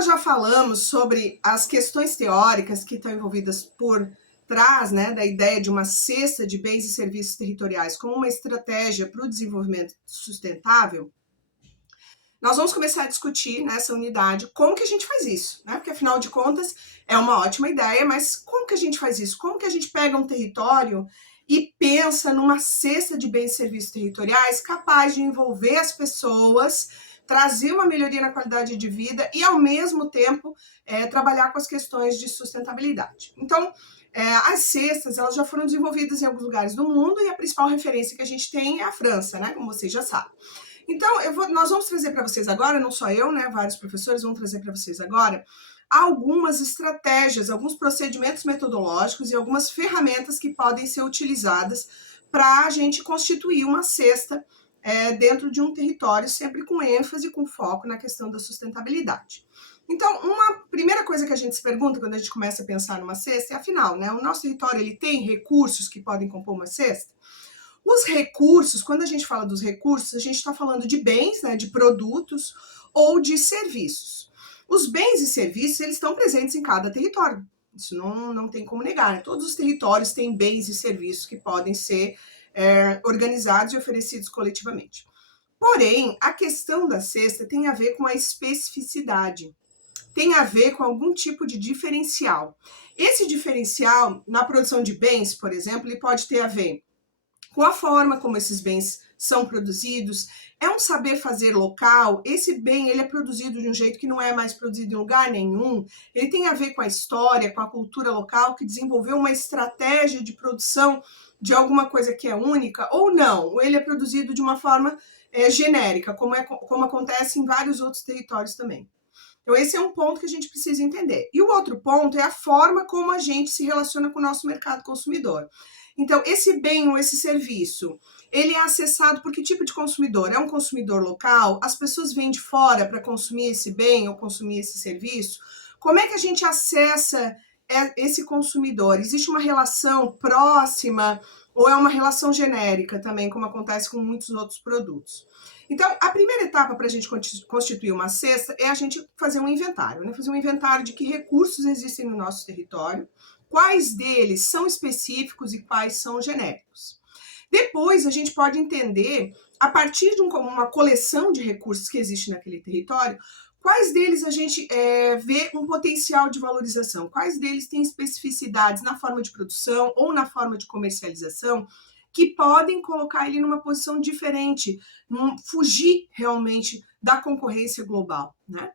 nós já falamos sobre as questões teóricas que estão envolvidas por trás, né, da ideia de uma cesta de bens e serviços territoriais como uma estratégia para o desenvolvimento sustentável, nós vamos começar a discutir nessa unidade como que a gente faz isso, né? Porque afinal de contas é uma ótima ideia, mas como que a gente faz isso? Como que a gente pega um território e pensa numa cesta de bens e serviços territoriais capaz de envolver as pessoas, trazer uma melhoria na qualidade de vida e, ao mesmo tempo, trabalhar com as questões de sustentabilidade. Então, as cestas elas já foram desenvolvidas em alguns lugares do mundo e a principal referência que a gente tem é a França, né? Como vocês já sabem. Então, nós vamos trazer para vocês agora, não só eu, né? Vários professores vão trazer para vocês agora algumas estratégias, alguns procedimentos metodológicos e algumas ferramentas que podem ser utilizadas para a gente constituir uma cesta dentro de um território, sempre com ênfase, com foco na questão da sustentabilidade. Então, uma primeira coisa que a gente se pergunta quando a gente começa a pensar numa cesta é, afinal, né, o nosso território ele tem recursos que podem compor uma cesta? Os recursos, quando a gente fala dos recursos, a gente está falando de bens, né, de produtos ou de serviços. Os bens e serviços, eles estão presentes em cada território. Isso não tem como negar, né? Todos os territórios têm bens e serviços que podem ser organizados e oferecidos coletivamente. Porém, a questão da cesta tem a ver com a especificidade, tem a ver com algum tipo de diferencial. Esse diferencial, na produção de bens, por exemplo, ele pode ter a ver com a forma como esses bens são produzidos, é um saber fazer local, esse bem ele é produzido de um jeito que não é mais produzido em lugar nenhum, ele tem a ver com a história, com a cultura local, que desenvolveu uma estratégia de produção de alguma coisa que é única, ou não, ou ele é produzido de uma forma genérica, como acontece em vários outros territórios também. Então, esse é um ponto que a gente precisa entender. E o outro ponto é a forma como a gente se relaciona com o nosso mercado consumidor. Então, esse bem ou esse serviço, ele é acessado por que tipo de consumidor? É um consumidor local? As pessoas vêm de fora para consumir esse bem ou consumir esse serviço? Como é que a gente acessa esse consumidor? Existe uma relação próxima ou é uma relação genérica também, como acontece com muitos outros produtos? Então, a primeira etapa para a gente constituir uma cesta é a gente fazer um inventário, né? Fazer um inventário de que recursos existem no nosso território, quais deles são específicos e quais são genéricos. Depois, a gente pode entender, a partir de uma coleção de recursos que existe naquele território, quais deles a gente vê um potencial de valorização, quais deles têm especificidades na forma de produção ou na forma de comercialização que podem colocar ele numa posição diferente, fugir realmente da concorrência global, né?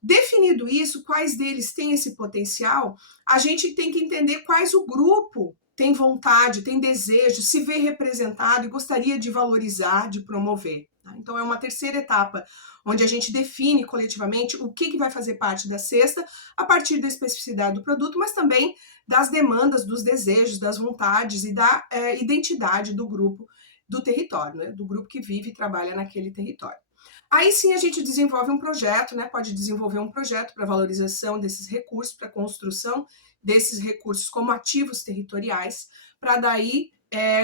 Definido isso, quais deles têm esse potencial, a gente tem que entender quais o grupo tem vontade, tem desejo, se vê representado e gostaria de valorizar, de promover. Então, é uma terceira etapa, onde a gente define coletivamente o que vai fazer parte da cesta, a partir da especificidade do produto, mas também das demandas, dos desejos, das vontades e da identidade do grupo, do território, né? Do grupo que vive e trabalha naquele território. Aí sim a gente desenvolve um projeto, né? Pode desenvolver um projeto para valorização desses recursos, para construção desses recursos como ativos territoriais, para daí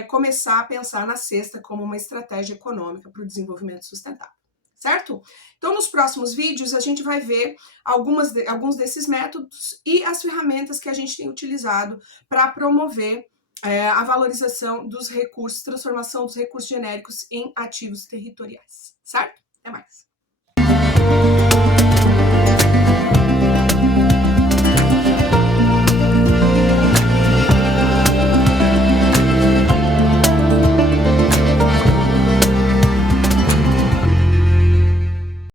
começar a pensar na cesta como uma estratégia econômica para o desenvolvimento sustentável, certo? Então, nos próximos vídeos, a gente vai ver alguns desses métodos e as ferramentas que a gente tem utilizado para promover a valorização dos recursos, transformação dos recursos genéricos em ativos territoriais, certo? Até mais!